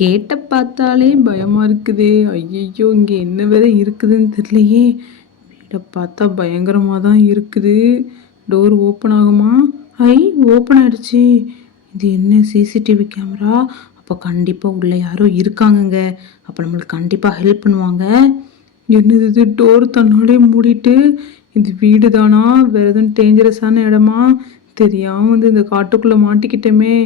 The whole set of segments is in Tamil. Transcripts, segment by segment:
கேட்டை பார்த்தாலே பயமாக இருக்குதே. ஐயையோ, இங்கே என்ன வேற இருக்குதுன்னு தெரியலையே. வீடை பார்த்தா பயங்கரமாக தான் இருக்குது. டோர் ஓப்பன் ஆகுமா? ஓப்பன் ஆயிடுச்சு. இது என்ன சிசிடிவி கேமரா? அப்போ கண்டிப்பாக உள்ளே யாரோ இருக்காங்கங்க. அப்போ நம்மளுக்கு கண்டிப்பாக ஹெல்ப் பண்ணுவாங்க. என்னது இது, டோர் தன்னாலே மூடிட்டு? இது வீடு தானா, வேறு எதுவும் டேஞ்சரஸான இடமா? தெரியாமல் வந்து இந்த காட்டுக்குள்ளே மாட்டிக்கிட்டோமே.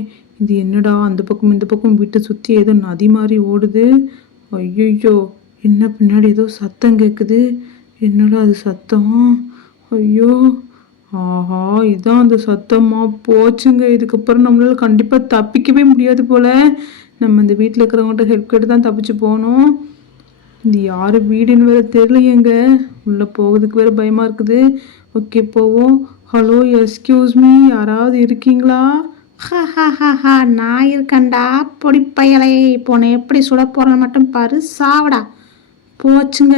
இது என்னடா, அந்த பக்கம் இந்த பக்கம் வீட்டை சுற்றி ஏதோ நதி மாதிரி ஓடுது. ஐயோ, என்ன பின்னாடி ஏதோ சத்தம் கேட்குது. என்னடா அது சத்தம்? ஐயோ, ஆஹா, இதான் அந்த சத்தமா? போச்சுங்க. இதுக்கப்புறம் நம்மளால கண்டிப்பாக தப்பிக்கவே முடியாது போல. நம்ம இந்த வீட்டில் இருக்கிறவங்கள்ட்ட ஹெல்ப் கேட்டு தான் தப்பிச்சு போகணும். இது யார் வீடுன்னு வேறு தெரியலையேங்க. உள்ளே போகிறதுக்கு வேறு பயமாக இருக்குது. ஓகே, போவோம். ஹலோ, எஸ்கியூஸ் மீ, யாராவது இருக்கீங்களா? நான் இருக்கேன்டா பொடிப்பயலை. போன எப்படி சுட போறேன்னு மட்டும் பாரு, சாவடா. போச்சுங்க.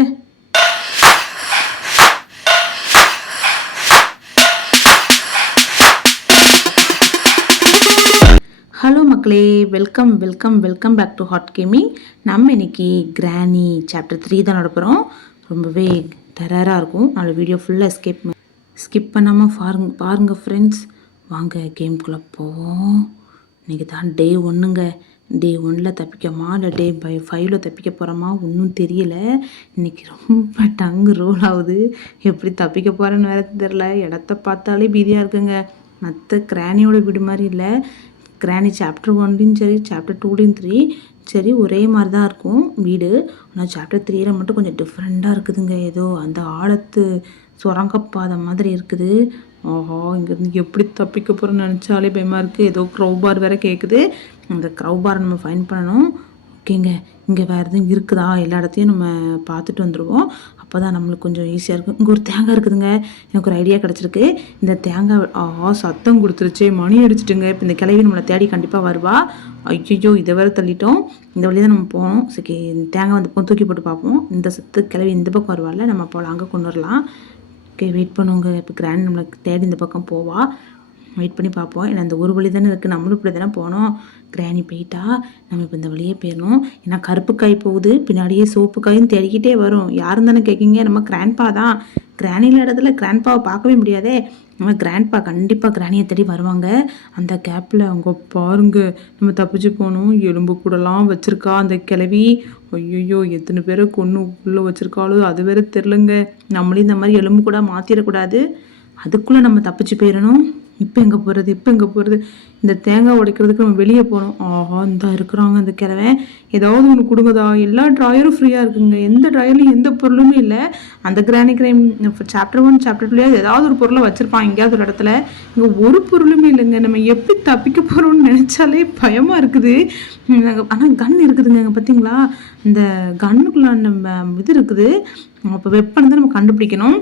ஹலோ மக்களே, welcome welcome welcome back to Hot Gaming. நம்ம இன்னைக்கு கிராணி சாப்டர் 3 தான் நடப்புகிறோம். ரொம்பவே டெரராக இருக்கும். நாலு வீடியோ ஃபுல்லாக ஸ்கிப் பண்ணாமல் பாருங்கள் ஃப்ரெண்ட்ஸ். வாங்க கேம்குள்ளே போவோம். இன்றைக்கி தான் டே 1ங்க. டே 1ல் தப்பிக்கமா இல்லை டே 5ல் தப்பிக்க போகிறோமா ஒன்றும் தெரியல. இன்றைக்கி ரொம்ப டங்கு ரோல் ஆகுது. எப்படி தப்பிக்க போகிறேன்னு வேறு தெரில. இடத்த பார்த்தாலே பீதியாக இருக்குங்க. மற்ற கிராணியோட வீடு மாதிரி இல்லை. கிராணி சாப்டர் 1லையும் சரி, சாப்டர் 2லையும் சரி ஒரே மாதிரி தான் இருக்கும் வீடு. ஆனால் சாப்டர் 3ல் மட்டும் கொஞ்சம் டிஃப்ரெண்ட்டாக இருக்குதுங்க. ஏதோ அந்த ஆழத்து சுரங்கப்பாதை மாதிரி இருக்குது. ஆஹா, இங்கேருந்து எப்படி தப்பிக்க போகிறோன்னு நினச்சாலே பயமாக இருக்குது. ஏதோ க்ரௌபார் வேறு கேட்குது. அந்த க்ரௌபாரை நம்ம ஃபைன் பண்ணணும். ஓகேங்க, இங்கே வேறு எதுவும் இருக்குதா எல்லா இடத்தையும் நம்ம பார்த்துட்டு வந்துடுவோம். அப்போ தான் நம்மளுக்கு கொஞ்சம் ஈஸியாக இருக்கும். இங்கே ஒரு தேங்காய் இருக்குதுங்க. எனக்கு ஒரு ஐடியா கிடச்சிருக்கு. இந்த தேங்காய் சத்தம் கொடுத்துருச்சு, மணி அடிச்சிட்டுங்க. இப்போ இந்த கிளவி நம்மளை தேடி கண்டிப்பாக வருவா. ஐயோ, இதை வேறு தள்ளிட்டோம். இந்த வழியாக தான் நம்ம போகணும். சரி, தேங்காய் வந்து தூக்கி போட்டு பார்ப்போம். இந்த சத்து கிளவி இந்த பக்கம் வருவாள், நம்ம போகலாம், அங்கே கொண்டு வரலாம். ஓகே, வெயிட் பண்ணுவோங்க. இப்போ கிராண்ட் நம்மளுக்கு தேடி இந்த பக்கம் போவா. வெயிட் பண்ணி பார்ப்போம். ஏன்னா இந்த ஒரு வழி தானே இருக்குது, நம்மளும் இப்படி தானே போனோம். கிராணி போயிட்டா நம்ம இப்போ இந்த வழியே போயிடணும். ஏன்னா கருப்பு காய் போகுது, பின்னாடியே சோப்பு காயும் தேடிக்கிட்டே வரும். யாரும் தானே கேட்குங்க, நம்ம கிராண்ட்பா தான். கிராணியில் இடத்துல கிராண்ட்பாவை பார்க்கவே முடியாதே. நம்ம கிராண்ட்பா கண்டிப்பாக கிராணியை தேடி வருவாங்க. அந்த கேப்பில் அவங்க பாருங்க, நம்ம தப்பிச்சு போகணும். எலும்பு கூடலாம் வச்சுருக்கா அந்த கிளவி. ஐயோ, எத்தனை பேரை கொன்று உள்ளே வச்சுருக்காளோ அது வேற தெரிலங்க. நம்மளையும் இந்த மாதிரி எலும்பு கூட மாற்றிடக்கூடாது. அதுக்குள்ளே நம்ம தப்பிச்சு போயிடணும். இப்போ எங்கே போகிறது? இந்த தேங்காய் உடைக்கிறதுக்கு நம்ம வெளியே போகணும். ஆஹா, இந்த இருக்கிறாங்க அந்த கிழவை. ஏதாவது ஒன்று கொடுங்கதா. எல்லா ட்ராயரும் ஃப்ரீயாக இருக்குங்க. எந்த ட்ராயர்லையும் எந்த பொருளுமே இல்லை. அந்த கிராணி கிரைம் சாப்டர் 1 சாப்டர் 2 ஏதாவது ஒரு பொருளை வச்சுருப்பான் எங்கேயாவது ஒரு இடத்துல. இங்கே ஒரு பொருளுமே இல்லைங்க. நம்ம எப்படி தப்பிக்க போகிறோம்னு நினச்சாலே பயமாக இருக்குது. ஆனால் கன் இருக்குதுங்க அங்கே, பார்த்தீங்களா? இந்த கன்னுக்குள்ள நம்ம இது இருக்குது. அப்போ வெப்பன் தான் நம்ம கண்டுபிடிக்கணும்.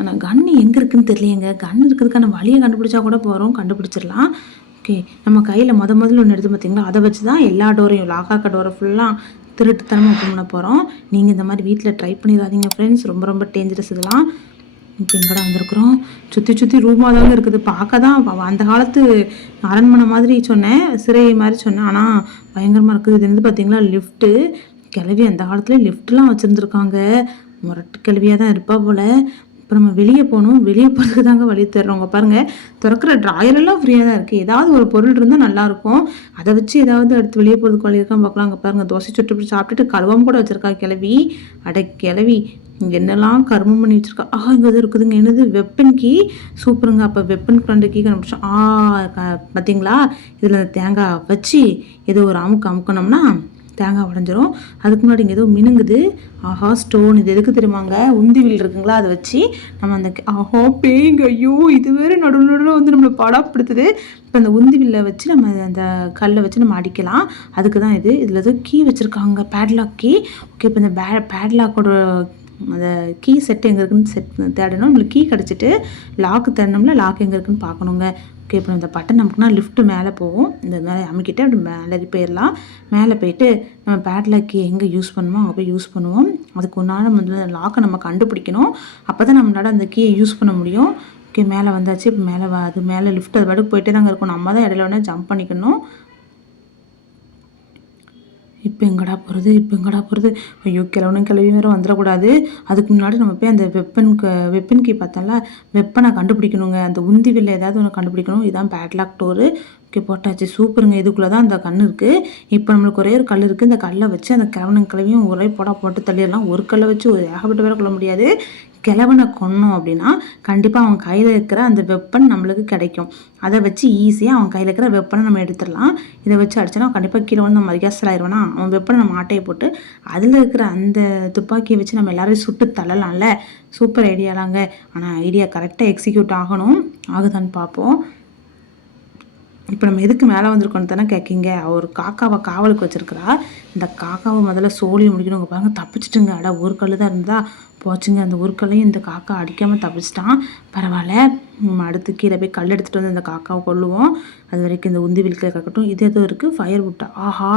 ஆனால் கன்று எங்கே இருக்குதுன்னு தெரியலையேங்க. கன்று இருக்கிறதுக்கான வழியை கண்டுபிடிச்சா கூட போகிறோம், கண்டுபிடிச்சிடலாம். ஓகே, நம்ம கையில் முதல்ல ஒன்று எடுத்து பார்த்தீங்களா, அதை வச்சு தான் எல்லா டோரையும் லாக்காக்க டோரை ஃபுல்லாக திருட்டுத்தனமாக ஓப்பன் பண்ண போகிறோம். நீங்கள் இந்த மாதிரி வீட்டில் ட்ரை பண்ணிடாதீங்க ஃப்ரெண்ட்ஸ். ரொம்ப ரொம்ப டேஞ்சரஸ் இதெல்லாம். இப்போ எங்கடா வந்திருக்குறோம்? சுற்றி ரூமாக தாங்க இருக்குது. பார்க்க தான் அந்த காலத்து அரண்மனை மாதிரி சொன்னேன், சிறை மாதிரி சொன்னேன். ஆனால் பயங்கரமாக இருக்குது. இது வந்து பார்த்தீங்களா லிஃப்ட்டு. கிளவி அந்த காலத்தில் லிஃப்ட்லாம் வச்சுருந்துருக்காங்க. முரட்டு கிளவியாக தான் இருப்பா போல். இப்போ நம்ம வெளியே போகணும். வெளியே போகிறதுக்கு தாங்க வழி தர்றவங்க பாருங்கள். திறக்கிற ட்ராயரெல்லாம் ஃப்ரீயாக தான் இருக்குது. ஏதாவது ஒரு பொருள் இருந்தால் நல்லாயிருக்கும். அதை வச்சு ஏதாவது அடுத்து வெளியே போகிறதுக்கு வழி இருக்கான்னு பார்க்கலாம். அங்கே பாருங்கள், தோசை சுட்டு சாப்பிட்டுட்டு கழுவாம கூட வச்சுருக்கா கிளவி. கிளவி இங்கே என்னெல்லாம் கருமம் பண்ணி வச்சுருக்கா. இங்கே எது இருக்குதுங்க. என்னது வெப்பன் கீ. சூப்பருங்க. அப்போ வெப்பன் 2 கீ கண்டுபிடிச்சோம். பார்த்தீங்களா, இதில் அந்த தேங்காய் வச்சு ஏதோ ஒரு அமுக்கணும்னா தேங்காய் உடஞ்சிரும். அதுக்கு முன்னாடி இங்கே ஏதோ மினுங்குது. ஸ்டோன். இது எதுக்கு தெரியுமாங்க? உந்திவில் இருக்குங்களா, அதை வச்சு நம்ம அந்த பேய்ங்க. ஐயோ, இது வேறு நடுவில் வந்து நம்மளை படப்படுத்துது. இப்போ அந்த உந்திவில்லை வச்சு நம்ம அந்த கல்லை வச்சு நம்ம அடிக்கலாம். அதுக்கு தான் இது. இதில் ஏதோ கீ வச்சுருக்காங்க, பேட்லாக் கீ. ஓகே, இப்போ இந்த பேட்லாக்கோட அந்த கீ செட் எங்கே இருக்குன்னு தேடணும். நம்மளுக்கு கீ கிடச்சிட்டு லாக்கு தேடணும்ல, லாக் எங்கே இருக்குன்னு பார்க்கணுங்க. ஓகே, இப்போ இந்த பட்டன் நமக்குனா லிஃப்ட்டு மேலே போகும். இந்த மேலே அமைக்கிட்டு அப்படி மேலே போயிடலாம். மேலே போயிட்டு நம்ம பேட்லாக் கீ எங்கே யூஸ் பண்ணுவோம் அங்கே போய் யூஸ் பண்ணுவோம். அதுக்கு ஒன்றால் வந்து லாக்கை நம்ம கண்டுபிடிக்கணும். அப்போ தான் நம்மளால அந்த கீயை யூஸ் பண்ண முடியும். ஓகே, மேலே வந்தாச்சு. இப்போ மேலே லிஃப்ட் அது பாட்டுக்கு போயிட்டே தாங்க இருக்கும். நம்ம தான் இடையில வேணால் ஜம்ப் பண்ணிக்கணும். இப்போ எங்கடா போகிறது ஐயோ கிழவனும் கிளவி வேறு வந்துடக்கூடாது. அதுக்கு முன்னாடி நம்ம போய் அந்த வெப்பன் கீ பார்த்தோம்ல, வெப்பனை கண்டுபிடிக்கணுங்க. அந்த உந்தி வில்ல ஏதாவது ஒன்று கண்டுபிடிக்கணும். இதுதான் பேட்லாக் டோரு. ஓகே போட்டாச்சு, சூப்பருங்க. இதுக்குள்ளே தான் அந்த கண் இருக்குது. இப்போ நம்மளுக்கு ஒரே ஒரு கல் இருக்குது. இந்த கல்லை வச்சு அந்த கிழவனும் கிளவியும் ஒரே போட்டு தள்ளிடலாம். ஒரு கல்லை வச்சு ஒரு ஏகப்பட்ட பேரை கொள்ள முடியாது. கிழவனை கொன்னோம் அப்படின்னா கண்டிப்பாக அவன் கையில் இருக்கிற அந்த வெப்பன் நம்மளுக்கு கிடைக்கும். அதை வச்சு ஈஸியாக அவன் கையில் இருக்கிற வெப்பனை நம்ம எடுத்துடலாம். இதை வச்சு அடிச்சோன்னா கண்டிப்பாக கீழே வந்து நம்ம ரிகாஸ்டல் ஆயிடுவோம்னா அவன் வெப்பனை நம்ம ஆட்டையை போட்டு அதில் இருக்கிற அந்த துப்பாக்கியை வச்சு நம்ம எல்லாரையும் சுட்டு தள்ளலாம்ல. சூப்பர் ஐடியாலாங்க. ஆனால் ஐடியா கரெக்டாக எக்ஸிக்யூட் ஆகுதான்னு பார்ப்போம். இப்போ நம்ம எதுக்கு மேலே வந்திருக்கோன்னு தானே கேட்கிங்க. அவர் காக்காவை காவலுக்கு வச்சுருக்கிறா. இந்த காக்காவை முதல்ல சோழியை முடிக்கணும். பாருங்க தப்பிச்சிட்டுங்க. ஒரு கல் தான் இருந்தால் போச்சுங்க. அந்த ஒரு கல்லையும் இந்த காக்கா அடிக்காமல் தப்பிச்சிட்டான். பரவாயில்ல, நம்ம அடுத்து கீழே போய் கல் எடுத்துகிட்டு வந்து அந்த காக்காவை கொள்ளுவோம். அது வரைக்கும் இந்த உந்தி வில்கில் கட்டட்டும். இது எதுவும் இருக்குது, ஃபயர் விட்டா. ஆஹா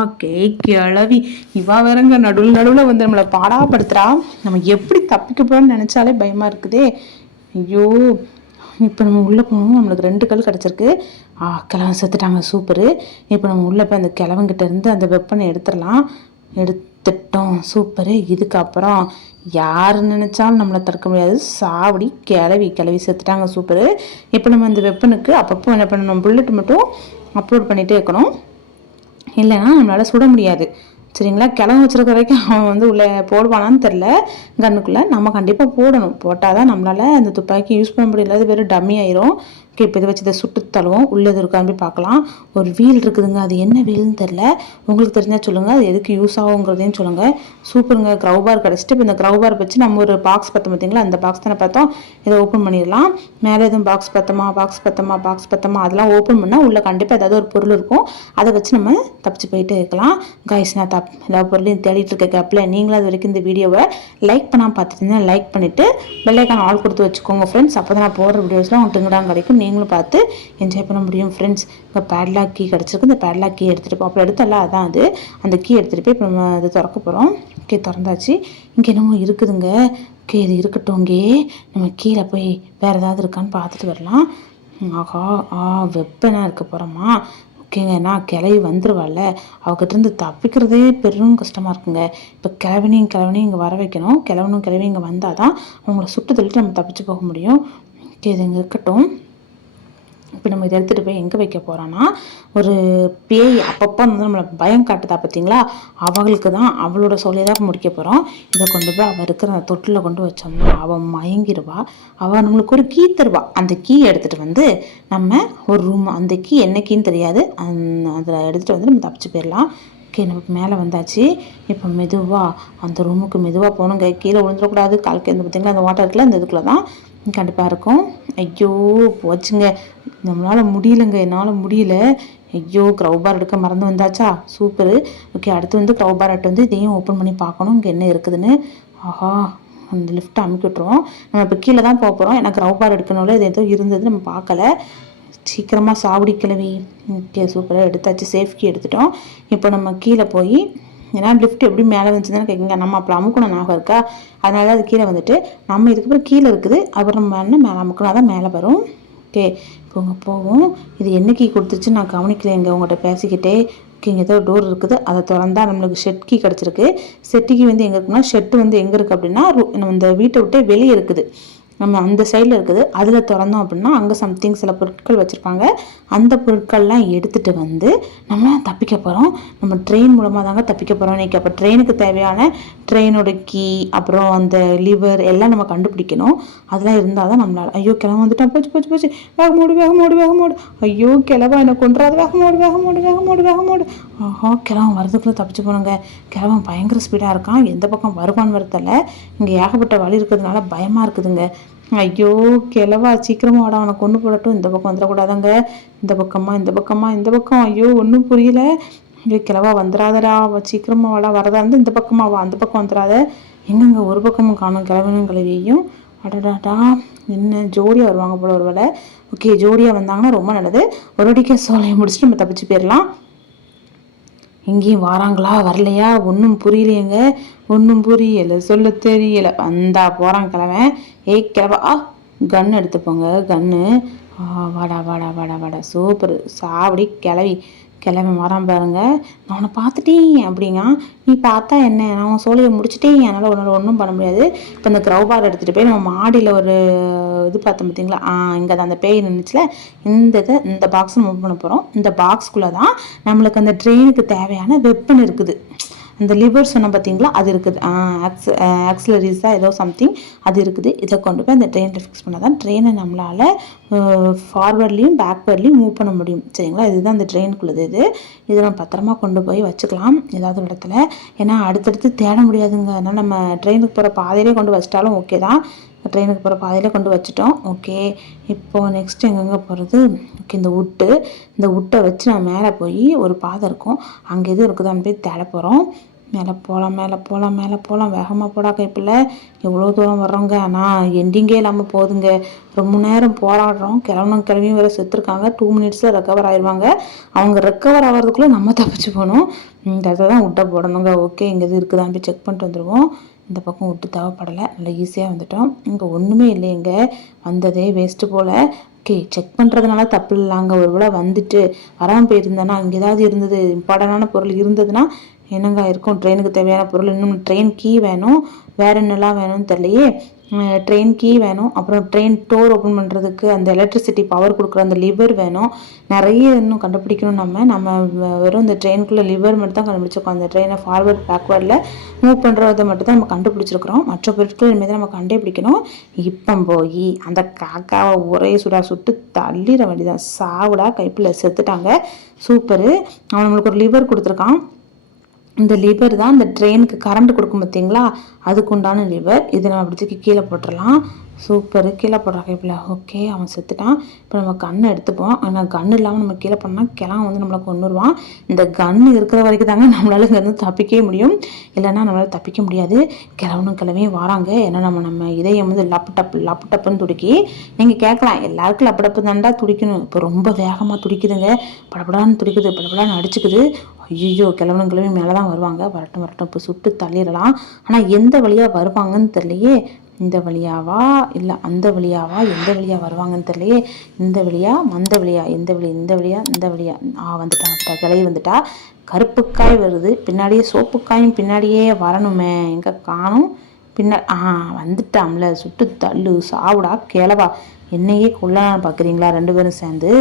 கிளவி இவா வேறங்க நடுவில் வந்து நம்மளை பாடாப்படுத்துகிறா. நம்ம எப்படி தப்பிக்க போகிறோம்னு நினச்சாலே பயமாக இருக்குதே. ஐயோ, இப்போ நம்ம உள்ளே போகணும். நம்மளுக்கு 2 கல் கிடச்சிருக்கு. கிழவன் செத்துட்டாங்க, சூப்பரு. இப்போ நம்ம உள்ளே போய் அந்த கிழவங்கிட்ட இருந்து அந்த வெப்பனை எடுத்துட்டோம், சூப்பரு. இதுக்கப்புறம் யார் நினச்சாலும் நம்மளை தடுக்க முடியாது. சாவடி கிளவி செத்துட்டாங்க, சூப்பரு. இப்போ நம்ம அந்த வெப்பனுக்கு அப்பப்போ என்ன பண்ணணும், புல்லட் மட்டும் அப்லோட் பண்ணிகிட்டே இருக்கணும். இல்லைன்னா நம்மளால் சுட முடியாது. சரிங்களா? கிழங்கு வச்சுருக்க வரைக்கும் அவன் வந்து உள்ளே போடுவானான்னு தெரில. கன்னுக்குள்ளே நம்ம கண்டிப்பாக போடணும். போட்டால் தான் நம்மளால் அந்த துப்பாக்கி யூஸ் பண்ண முடியல. அது வெறும் டம்மி ஆயிரும். ஓகே, இப்போ இதை வச்சு இதை சுட்டு தள்ளுவோம். உள்ளது இருக்கான்னு போய் பார்க்கலாம். ஒரு வீல் இருக்குதுங்க. அது என்ன வீல்னு தெரில. உங்களுக்கு தெரிஞ்சால் சொல்லுங்கள். அது எதுக்கு யூஸ் ஆகுங்கிறதையும் சொல்லுங்கள். சூப்பருங்க. க்ரௌபார் கிடச்சிட்டு இப்போ இந்த க்ரௌபார் வச்சு நம்ம ஒரு பாக்ஸ் பார்த்தோம் பார்த்தீங்களா, அந்த பாக்ஸ் தானே பார்த்தோம். இதை ஓப்பன் பண்ணிடலாம். மேலே எதுவும் பாக்ஸ் பத்தமா அதெல்லாம் ஓப்பன் பண்ணால் உள்ளே கண்டிப்பாக ஏதாவது ஒரு பொருள் இருக்கும். அதை வச்சு நம்ம தப்பிச்சு போயிட்டு இருக்கலாம். கைஸ், நான் எல்லா பொருளையும் தேடிட்டு இருக்க கேப்பில் நீங்களும் அது வரைக்கும் இந்த வீடியோவை லைக் பண்ணாமல் பார்த்துட்டு லைக் பண்ணிவிட்டு பெல்லைக்கான ஆல் கொடுத்து வச்சுக்கோங்க ஃப்ரெண்ட்ஸ். அப்போ தான் நான் போடுற வீடியோஸ்லாம் உங்களுக்கு டிங்குடாங்க கிடைக்கும். நீங்களும் பார்த்து என்ஜாய் பண்ண முடியும் ஃப்ரெண்ட்ஸ். இப்போ பேட்லாக் கீ கிடச்சிருக்கு. இந்த பேட்லாக் கீ எடுத்துகிட்டு போ. அப்போ எடுத்தல அதான் அது. அந்த கீ எடுத்துகிட்டு போய் இப்போ நம்ம அதை திறக்க போகிறோம். ஓகே, திறந்தாச்சு. இங்கே என்னமோ இருக்குதுங்க. ஓகே, இது இருக்கட்டும். இங்கே நம்ம கீழே போய் வேறு ஏதாவது இருக்கான்னு பார்த்துட்டு வரலாம். ஆஹா, வெப்பனாக இருக்க போகிறோமா? ஓகேங்க, நான் கிளவி வந்துடுவாள்ல, அவகிட்டேருந்து தப்பிக்கிறதே பெரும் கஷ்டமாக இருக்குங்க. இப்போ கிழவனையும் இங்கே வர வைக்கணும். கிழவியும் இங்கே வந்தால் தான் அவங்கள சுட்டு தள்ளிட்டு நம்ம தப்பிச்சு போக முடியும். ஓகே, இது இங்கே இருக்கட்டும். இப்போ நம்ம இதை எடுத்துகிட்டு போய் எங்கே வைக்க போகிறோன்னா, ஒரு பேய் அப்பப்போ வந்து நம்மளை பயம் காட்டுதா பார்த்தீங்களா, அவளுக்கு தான் அவளோட சொல்லியை தான் முடிக்க போகிறோம். இதை கொண்டு போய் அவள் இருக்கிற அந்த தொட்டில் கொண்டு வச்சோம்னா அவள் மயங்கிடுவா. அவள் நம்மளுக்கு ஒரு கீ தருவா. அந்த கீ எடுத்துகிட்டு வந்து நம்ம ஒரு ரூம், அந்த கீ என்ன கீன்னு தெரியாது, அதில் எடுத்துகிட்டு வந்து நம்ம தப்பிச்சு போயிடலாம். ஓகே, நமக்கு மேலே வந்தாச்சு. இப்போ மெதுவாக அந்த ரூமுக்கு மெதுவாக போகணுங்க. கீழே விழுந்துடக்கூடாது. காலுக்கு இந்த பார்த்தீங்களா அந்த வாட்டர் இருக்குல்ல, இந்த இதுக்குள்ளே தான் கண்டிப்பாக இருக்கும். ஐயோ போச்சுங்க, நம்மளால் முடியலைங்க, என்னால் முடியல. ஐயோ, க்ரௌபார் எடுக்க மறந்து வந்தாச்சா, சூப்பரு. ஓகே, அடுத்து வந்து க்ரௌபார் எடுத்து வந்து இதையும் ஓப்பன் பண்ணி பார்க்கணும் இங்கே என்ன இருக்குதுன்னு. ஆஹா, அந்த லிஃப்ட்டை அமுக்கி விட்டுருவோம். நம்ம இப்போ கீழே தான் போகிறோம். ஏன்னா க்ரௌபார் எடுக்கணும்ல, இது ஏதோ இருந்தது நம்ம பார்க்கல. சீக்கிரமாக சாவடி கிளவி. ஓகே, சூப்பராக எடுத்தாச்சு. சேஃப்கி எடுத்துட்டோம். இப்போ நம்ம கீழே போய், ஏன்னா லிஃப்ட் எப்படி மேலே வந்துச்சுன்னு கேட்குங்க. நம்ம அப்புறம் அமுக்கணும் ஞாபகம் இருக்கா, அதனால தான் அது கீழே வந்துட்டு நம்ம இதுக்கப்புறம் கீழே இருக்குது. அப்புறம் நம்ம மேலே அமுக்கணும், தான் மேலே வரும். ஓகே, இப்போ இங்கே போவோம். இது என்ன கீ கொடுத்துச்சு நான் கவனிக்கலைங்க உங்கள்கிட்ட பேசிக்கிட்டே. ஓகே, இங்கே ஏதோ டோர் இருக்குது. அதை திறந்தால் நம்மளுக்கு ஷெட் கீ கிடச்சிருக்கு. ஷெட்டு கீ வந்து எங்கே இருக்குன்னா, ஷெட்டு வந்து எங்கே இருக்குது அப்படின்னா நம்ம இந்த வீட்டை விட்டே வெளியே இருக்குது. நம்ம அந்த சைடில் இருக்குது. அதில் திறந்தோம் அப்படின்னா அங்கே சம்திங் சில பொருட்கள் வச்சுருப்பாங்க. அந்த பொருட்கள்லாம் எடுத்துகிட்டு வந்து நம்ம தப்பிக்க போகிறோம். நம்ம ட்ரெயின் மூலமாக தாங்க தப்பிக்க போகிறோம் இன்றைக்கி. அப்போ ட்ரெயினுக்கு தேவையான ட்ரெயினோட கீ, அப்புறம் அந்த லிவர் எல்லாம் நம்ம கண்டுபிடிக்கணும். அதெல்லாம் இருந்தால் தான் நம்மளால். ஐயோ, கிளம்ப வந்துட்டான், போச்சு. வேகமோடு. ஐயோ, கிளவா என்னை கொண்டுறாது. வேகமோடு. ஆஹா, கிளவன் வரதுக்குள்ளே தப்பிச்சு போனோங்க. கிளவன் பயங்கர ஸ்பீடாக இருக்கான். எந்த பக்கம் வருவான்னு வரதில்ல. இங்கே ஏகப்பட்ட வழி இருக்கிறதுனால பயமாக இருக்குதுங்க. ஐயோ, கிளவா சீக்கிரமாக வாடா, அவனை கொண்டு போடட்டும். இந்த பக்கம் வந்துடக்கூடாதாங்க. இந்த பக்கம். ஐயோ, ஒன்றும் புரியல. ஐயோ, கிளவா வந்துடாதடா, சீக்கிரமாக வாடா. வரதா இருந்து இந்த பக்கமாக வா, அந்த பக்கம் வந்துடாத. எங்கெங்க ஒரு பக்கமும் காணும் கிளவனும் கிளவியையும். அடடாடா, என்ன ஜோடியாக வருவாங்க போல ஒரு வேலை. ஓகே, ஜோடியாக வந்தாங்கன்னா ரொம்ப நல்லது. ஒரு அடிக்க சோலையை முடிச்சுட்டு நம்ம தப்பிச்சு போயிடலாம். எங்கேயும் வராங்களா வரலையா ஒன்றும் புரியலையேங்க. ஒன்றும் புரியலை, சொல்ல தெரியலை. வந்தா போகிறான் கிழவன். ஏய் கிழவா, கன்று எடுத்துப்போங்க. கன்று. வாடா. சூப்பர், சாவடி கிளவி. கிளம்பி வரான் பாருங்க. நான் உன்னை பார்த்துட்டேன் அப்படிங்க. நீ பார்த்தா என்ன, நான் உன் சோழியை முடிச்சுட்டேன், என்னால் உன்னால் ஒன்றும் பண்ண முடியாது. இப்போ இந்த க்ரௌபார் எடுத்துகிட்டு போய் நம்ம மாடியில் ஒரு இது பார்த்தோம் பார்த்தீங்களா, இங்கே தான் அந்த பேய் நின்றுச்சுல, இந்த பாக்ஸை மூவ் பண்ண போகிறோம். இந்த பாக்ஸ்குள்ளே தான் நம்மளுக்கு அந்த ட்ரெயினுக்கு தேவையான வெப்பன் இருக்குது. அந்த லிவர் சொன்ன பார்த்தீங்களா, அது இருக்குது. ஆக்சிலரிஸ் தான் ஏதோ சம்திங் அது இருக்குது. இதை கொண்டு போய் அந்த ட்ரெயினில் ஃபிக்ஸ் பண்ணால் தான் ட்ரெயினை நம்மளால் ஃபார்வர்ட்லேயும் பேக்வேர்ட்லேயும் மூவ் பண்ண முடியும். சரிங்களா, இதுதான் அந்த ட்ரெயினுக்குள்ளது. இதை நம்ம பத்திரமா கொண்டு போய் வச்சுக்கலாம் ஏதாவது ஒரு இடத்துல. ஏன்னா அடுத்தடுத்து தேட முடியாதுங்க. அதனால் நம்ம ட்ரெயினுக்கு போகிற பாதையிலே கொண்டு வச்சிட்டாலும் ஓகே தான். ட்ரெயினுக்கு போகிற பாதையிலே கொண்டு வச்சுட்டோம். ஓகே, இப்போது நெக்ஸ்ட் எங்கெங்கே போகிறது? ஓகே, இந்த உட்டை வச்சு நான் மேலே போய் ஒரு பாதை இருக்கும், அங்கே எதுவும் இருக்குதான்னு போய் தேட போகிறோம். மேலே போகலாம் வேகமாக போடா கைப்பில். எவ்வளோ தூரம் வர்றோங்க, ஆனால் எண்டிங்கே இல்லாமல் போகுதுங்க. ரொம்ப நேரம் போராடுறோம். கிளம்பியும் வேறு செத்துருக்காங்க. 2 மினிட்ஸில் ரெக்கவர் ஆயிடுவாங்க. அவங்க ரெக்கவர் ஆகிறதுக்குள்ளே நம்ம தப்பிச்சு போகணும். இந்த இடத்துல தான் உட்டை போடணுங்க. ஓகே, இங்கே எது இருக்குதான்னு போய் செக் பண்ணிட்டு வந்துடுவோம். இந்த பக்கம் விட்டு தேவைப்படலை, நல்லா ஈஸியாக வந்துட்டோம். இங்கே ஒன்றுமே இல்லைங்க, வந்ததே வேஸ்ட்டு போல். ஓகே, செக் பண்ணுறதுனால தப்பு இல்லை. அங்கே ஒரு வேளை வந்துட்டு வராமல் போயிருந்தேன்னா அங்கே ஏதாவது இருந்தது, இம்பார்ட்டண்டான பொருள் இருந்ததுன்னா என்னங்க இருக்கும்? ட்ரெயினுக்கு தேவையான பொருள், இன்னும் ட்ரெயின் கீ வேணும், வேறு என்னெல்லாம் வேணும்னு தெரியலையே. ட்ரெயின் கீ வேணும், அப்புறம் ட்ரெயின் டோர் ஓப்பன் பண்ணுறதுக்கு அந்த எலக்ட்ரிசிட்டி பவர் கொடுக்குற அந்த லிவர் வேணும். நிறைய இன்னும் கண்டுபிடிக்கணும். நம்ம வெறும் இந்த ட்ரெயினுக்குள்ளே லிவர் மட்டும் தான் கண்டுபிடிச்சிருக்கோம். அந்த ட்ரெயினை ஃபார்வர்ட் பேக்வேர்டில் மூவ் பண்ணுறதை மட்டும் தான் நம்ம கண்டுபிடிச்சிருக்கிறோம். மற்ற பொருட்கள் இனிமேல் நம்ம கண்டுபிடிக்கணும். இப்போ போய் அந்த காக்காவை ஒரே சுட்டு தள்ளிட வேண்டியதான். சாவுடா கைப்பில் செத்துட்டாங்க. சூப்பரு. அவன் நம்மளுக்கு ஒரு லிவர் கொடுத்துருக்கான். இந்த லிவர் தான் இந்த ட்ரெயினுக்கு கரண்ட் கொடுக்கும் பார்த்தீங்களா, அதுக்கு உண்டான லிவர். இதை நம்ம அப்படி தூக்கி கீழே போட்டுடலாம். சூப்பரு, கீழே போடுற கைப்பில். ஓகே, அவன் செத்துட்டான். இப்போ நம்ம கண்ணை எடுத்துப்போம். ஆனால் கன்று இல்லாமல் நம்ம கீழே பண்ணால் கிளம் வந்து நம்மளை கொண்டுருவான். இந்த கன்று இருக்கிற வரைக்கும் தாங்க நம்மளால் இங்கேருந்து தப்பிக்கவே முடியும், இல்லைன்னா நம்மளால் தப்பிக்க முடியாது. கிளவியும் வராங்க. ஏன்னா நம்ம இதயம் வந்து லப்பு டப்புன்னு துடிக்கி. நீங்கள் கேட்கலாம், எல்லாருக்கும் லப்பு தாண்டா துடிக்கணும், இப்போ ரொம்ப வேகமாக துடிக்குதுங்க, படப்படான்னு துடிக்குது, படப்படான்னு அடிச்சுக்குது. ஐயோ, கிளவி மேலே தான் வருவாங்க. வரட்டும் இப்போ சுட்டு தள்ளிடலாம். ஆனால் எந்த வழியாக வருவாங்கன்னு தெரியலையே. இந்த வழியாவா இல்லை அந்த வழியாவா, எந்த வழியாக வருவாங்கன்னு தெரியலையே. இந்த வழியா அந்த வழியா, இந்த வழியா. வந்துட்டா கிளவி வந்துட்டா. கருப்புக்காய் வருது பின்னாடியே, சோப்புக்காயும் பின்னாடியே வரணுமே, எங்கே காணும்? வந்துட்டாம்ல, சுட்டு தள்ளு, சாவுடா கிளவா. என்னையே கொல்லலான்னு பார்க்குறீங்களா 2 பேரும் சேர்ந்து?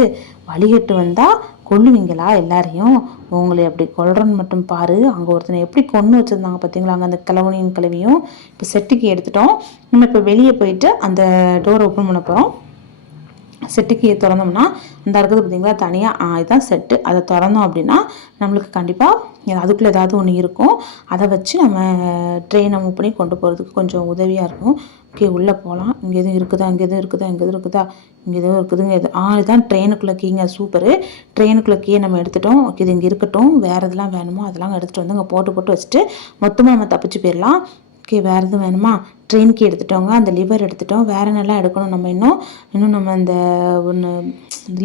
வழிகட்டு வந்தால் கொல்லுவீங்களா எல்லாரையும்? உங்களை அப்படி கொல்றன்னு மட்டும் பாரு. அங்கே ஒருத்தனை எப்படி கொன்று வச்சுருந்தாங்க பார்த்தீங்களா, அங்கே அந்த கிளவியும். இப்போ செட்டுக்கு எடுத்துட்டோம். நம்ம இப்போ வெளியே போயிட்டு அந்த டோர் ஓப்பன் பண்ண போகிறோம். செட்டுக்கு திறந்தோம்னா இந்த இருக்குது பார்த்தீங்களா தனியாக, இதுதான் செட்டு. அதை திறந்தோம் அப்படின்னா நம்மளுக்கு கண்டிப்பாக அதுக்குள்ளே ஏதாவது ஒன்று இருக்கும். அதை வச்சு நம்ம ட்ரெயினை மூவ் பண்ணி கொண்டு போகிறதுக்கு கொஞ்சம் உதவியாக இருக்கும். ஓகே, உள்ளே போகலாம். இங்கே எதுவும் இருக்குதுங்க, இங்கே எதுவும் இருக்குதுங்க. இதுதான் ட்ரெயினுக்குள்ளே கீங்க. சூப்பரு. ட்ரெயினுக்குள்ளே கீயை நம்ம எடுத்துட்டோம். ஓகே, இது இங்கே இருக்கட்டும். வேறு எதெல்லாம் வேணுமோ அதெல்லாம் எடுத்துகிட்டு வந்து இங்கே போட்டு வச்சுட்டு மொத்தமாக நம்ம தப்பிச்சு போயிடலாம். ஓகே, வேறு எதுவும் வேணுமா? ட்ரெயின் கீ எடுத்துட்டோங்க, அந்த லிவர் எடுத்துட்டோம். வேறு என்னெல்லாம் எடுக்கணும் நம்ம? இன்னும் நம்ம அந்த ஒன்று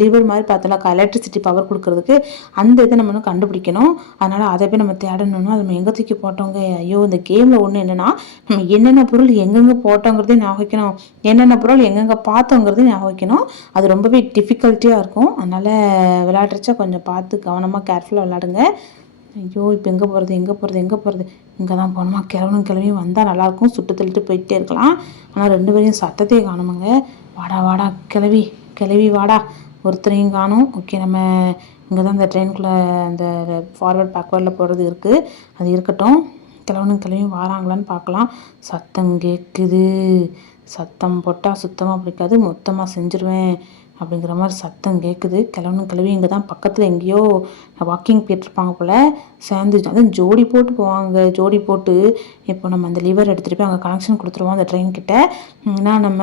லிவர் மாதிரி பார்த்தோம்ல, எலக்ட்ரிசிட்டி பவர் கொடுக்கறதுக்கு, அந்த இதை நம்ம இன்னும் கண்டுபிடிக்கணும். அதனால் அதை போய் நம்ம தேடணும்னா அதை நம்ம எங்கே தூக்கி போட்டோங்க? ஐயோ, இந்த கேமில் ஒன்று என்னென்னா, நம்ம என்னென்ன பொருள் எங்கெங்கே போட்டோங்கிறதே ஞாபகம் வைக்கணும், என்னென்ன பொருள் எங்கெங்கே பார்த்தோங்கிறதே ஞாபகம் வைக்கணும். அது ரொம்பவே டிஃபிகல்ட்டியாக இருக்கும். அதனால் விளையாடுறச்சா கொஞ்சம் பார்த்து கவனமாக கேர்ஃபுல்லாக விளையாடுங்க. ஐயோ, இப்போ எங்கே போகிறது? இங்கே தான் போகணுமா? கிளவியும் வந்தால் நல்லாயிருக்கும். சுட்டு தள்ளிட்டு போயிட்டே இருக்கலாம். ஆனால் 2 பேரையும் சத்தத்தையே காணுமாங்க. வாடா கிளவி வாடா. ஒருத்தரையும் காணும். ஓகே, நம்ம இங்கே தான் இந்த ட்ரெயினுக்குள்ளே அந்த ஃபார்வர்ட் பேக்வேர்டில் போகிறது இருக்குது. அது இருக்கட்டும். கிளவியும் வாராங்களான்னு பார்க்கலாம். சத்தம் கேட்குது. சத்தம் போட்டால் சுத்தமாக பிடிக்காது, மொத்தமாக செஞ்சுருவேன் அப்படிங்கிற மாதிரி சத்தம் கேட்குது. கிளவி இங்கே தான் பக்கத்தில் எங்கேயோ வாக்கிங் போயிட்டுருப்பாங்க போல். சேர்ந்து அதுவும் ஜோடி போட்டு போவாங்க. ஜோடி போட்டு இப்போ நம்ம அந்த லிவர் எடுத்துகிட்டு போய் அங்கே கனெக்ஷன் கொடுத்துருவோம் அந்த ட்ரெயின்கிட்ட. ஏன்னா நம்ம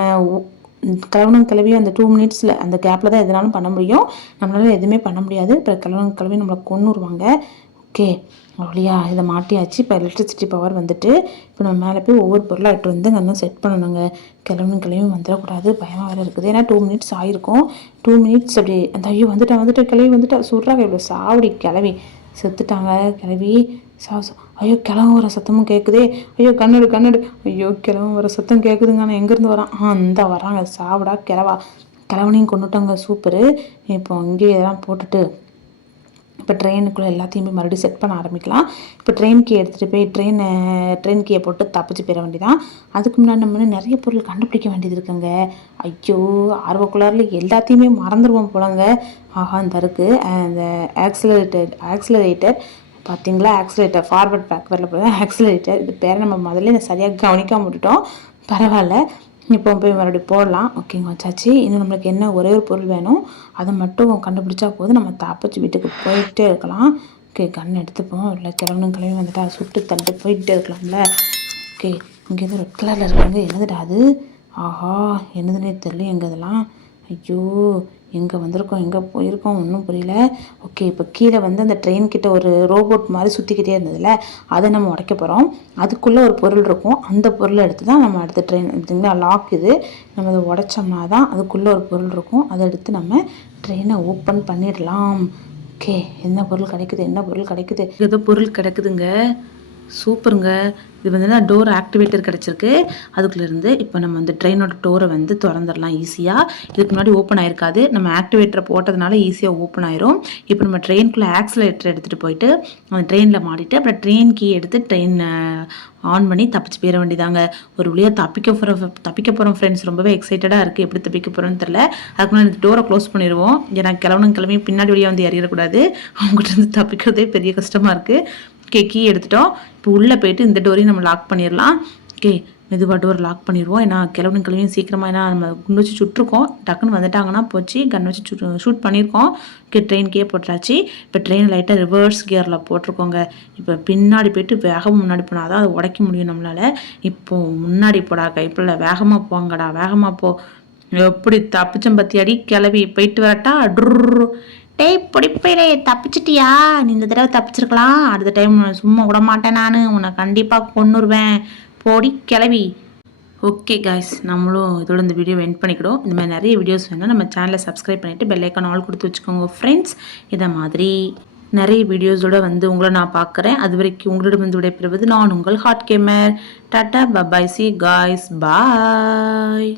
கிளவியும் அந்த 2 மினிட்ஸில் அந்த கேப்பில் தான் எதுனாலும் பண்ண முடியும். நம்மளால எதுவுமே பண்ண முடியாது. இப்போ கிளவி நம்மளை கொன்னுருவாங்க. ஓகே, அப்படியா, இதை மாட்டியாச்சு. இப்போ எலக்ட்ரிசிட்டி பவர் வந்துட்டு இப்போ நம்ம மேலே போய் ஒவ்வொரு பொருளாக எடுத்து வந்து அங்கே செட் பண்ணணுங்க. கிளவியும் வந்துடக்கூடாது, பயமாக வேறு இருக்குது. ஏன்னா 2 மினிட்ஸ் ஆகிருக்கும். 2 மினிட்ஸ் அப்படி அந்த ஐயோ வந்துட்டா கிளவி வந்துட்டா. சொல்கிறாங்க இவ்வளோ சாவடி கிளவி செத்துட்டாங்க. கிளவி ஐயோ, கிளம்பு வர சத்தமும் கேட்குதே. ஐயோ, கண்ணடு. ஐயோ, கிளம்பு வர சத்தம் கேட்குதுங்க. ஆனால் எங்கேருந்து வரான்? இந்த வராங்க. சாவிடா கிளவனையும் கொண்டுட்டாங்க. சூப்பரு. இப்போ அங்கேயே இதெல்லாம் போட்டுட்டு இப்போ ட்ரெயினுக்குள்ளே எல்லாத்தையுமே மறுபடியும் செட் பண்ண ஆரம்பிக்கலாம். இப்போ ட்ரெயின் கீ எடுத்துகிட்டு போய் ட்ரெயின் கீயை போட்டு தப்பிச்சு போயிட வேண்டியதான். அதுக்கு முன்னாடி நம்ம நிறைய பொருள் கண்டுபிடிக்க வேண்டியது இருக்குங்க. ஐயோ, ஆர்வக்குள்ளாரில் எல்லாத்தையுமே மறந்துடுவோம் போலங்க. ஆஹா, இந்த இருக்குது அந்த ஆக்சிலரேட்டர் பார்த்தீங்களா, ஆக்சிலேட்டர் ஃபார்வர்ட் பேக்வர்டில் போய் ஆக்சிலேட்டர், இது பேரை நம்ம முதல்ல இந்த சரியாக கவனிக்காம விட்டுட்டோம். பரவாயில்ல, இப்போ போய் மறுபடியும் போடலாம். ஓகேங்க, வச்சாச்சு. இன்னும் நம்மளுக்கு என்ன ஒரே ஒரு பொருள் வேணும், அதை மட்டும் கண்டுபிடிச்சா போதும், நம்ம தப்பிச்சு வீட்டுக்கு போயிட்டே இருக்கலாம். ஓகே, கண் எடுத்துப்போம். இல்லை கிளம்பி வந்துட்டு அதை சுட்டு தந்துட்டு போயிட்டே இருக்கலாம்ல. ஓகே, இங்கே எதுவும் ரெட் கலரில் இருக்குங்க. என்னதுடா அது? ஆஹா, என்னதுன்னே தெரியல எங்கே இதெல்லாம். ஐயோ, எங்கே வந்திருக்கோம், எங்கே போயிருக்கோம், ஒன்றும் புரியல. ஓகே, இப்போ கீழே அந்த ட்ரெயின் கிட்ட ஒரு ரோபோட் மாதிரி சுற்றிக்கிட்டே இருந்ததில்ல, அதை நம்ம உடைக்க போகிறோம். அதுக்குள்ளே ஒரு பொருள் இருக்கும், அந்த பொருளை எடுத்து தான் நம்ம அடுத்த ட்ரெயின் எடுத்துங்களா, லாக் இது. நம்ம அதை உடைச்சோம்னா தான் அதுக்குள்ளே ஒரு பொருள் இருக்கும், அதை எடுத்து நம்ம ட்ரெயினை ஓப்பன் பண்ணிடலாம். ஓகே, என்ன பொருள் கிடைக்குது? ஏதோ பொருள் கிடைக்குதுங்க. சூப்பருங்க. இது டோர் ஆக்டிவேட்டர் கிடச்சிருக்கு. அதுக்குள்ளேருந்து இப்போ நம்ம ட்ரெயினோட டோரை திறந்துடலாம் ஈஸியாக. இதுக்கு முன்னாடி ஓப்பன் ஆயிருக்காது, நம்ம ஆக்டிவேட்டரை போட்டதுனால ஈஸியாக ஓப்பன் ஆயிரும். இப்போ நம்ம ட்ரெயினுக்குள்ளே ஆக்சிலேட்டர் எடுத்துகிட்டு போயிட்டு அந்த ட்ரெயினில் மாட்டிட்டு அப்புறம் ட்ரெயின் கீ எடுத்து ட்ரெயின் ஆன் பண்ணி தப்பிச்சு போயிட வேண்டியதாங்க. ஒரு வழியாக தப்பிக்க போகிறோம் ஃப்ரெண்ட்ஸ். ரொம்பவே எக்ஸைட்டடாக இருக்குது. எப்படி தப்பிக்க போகிறோன்னு தெரில. அதுக்கு முன்னாடி டோரை க்ளோஸ் பண்ணிடுவோம். ஏன்னா கிளம்பி பின்னாடி வழியாக ஏறிடக்கூடாது. அவங்ககிட்ட தப்பிக்கிறதே பெரிய கஷ்டமாக இருக்குது. ஓகே, கீ எடுத்துட்டோம். இப்போ உள்ளே போயிட்டு இந்த டோரையும் நம்ம லாக் பண்ணிடலாம். ஓகே, மெதுவாக டோர் லாக் பண்ணிடுவோம். ஏன்னா கிளம்பியும் சீக்கிரமாக, ஏன்னா நம்ம குண்டு வச்சு சுட்டுருக்கோம். டக்குன்னு வந்துட்டாங்கன்னா போச்சு, கன் வச்சு ஷூட் பண்ணியிருக்கோம். ஓகே, ட்ரெயின் கீழே போட்டாச்சு. இப்போ ட்ரெயின் லைட்டாக ரிவர்ஸ் கியரில் போட்டிருக்கோங்க. இப்போ பின்னாடி போயிட்டு வேகமாக முன்னாடி போனால் தான் அதை உடைக்க முடியும் நம்மளால். இப்போது முன்னாடி போடாக்கா, இப்போ இல்லை, வேகமாக போங்கடா, வேகமாக போ. எப்படி தப்பிச்சம் பற்றியாடி கிளவி, போயிட்டு வரட்டா. டேய் பொடிப்பையிலே, தப்பிச்சிட்டியா? நீ இந்த தடவை தப்பிச்சிருக்கலாம், அடுத்த டைம் சும்மா விட மாட்டேன், நான் உன்னை கண்டிப்பாக கொன்னுருவேன், போடி கிளவி. ஓகே காய்ஸ், நம்மளும் இதோட இந்த வீடியோ எண்ட் பண்ணிக்கிடும். இந்த மாதிரி நிறைய வீடியோஸ் வேணும், நம்ம சேனலை சப்ஸ்கிரைப் பண்ணிவிட்டு பெல் ஐக்கான் ஆல் கொடுத்து வச்சுக்கோங்க ஃப்ரெண்ட்ஸ். இதை மாதிரி நிறைய வீடியோஸோட உங்களை நான் பார்க்குறேன். அது வரைக்கும் உங்களிடம் விடைபெறுவது நான் உங்கள் hot gamer. Tata, bye bye, see guys, பாய்.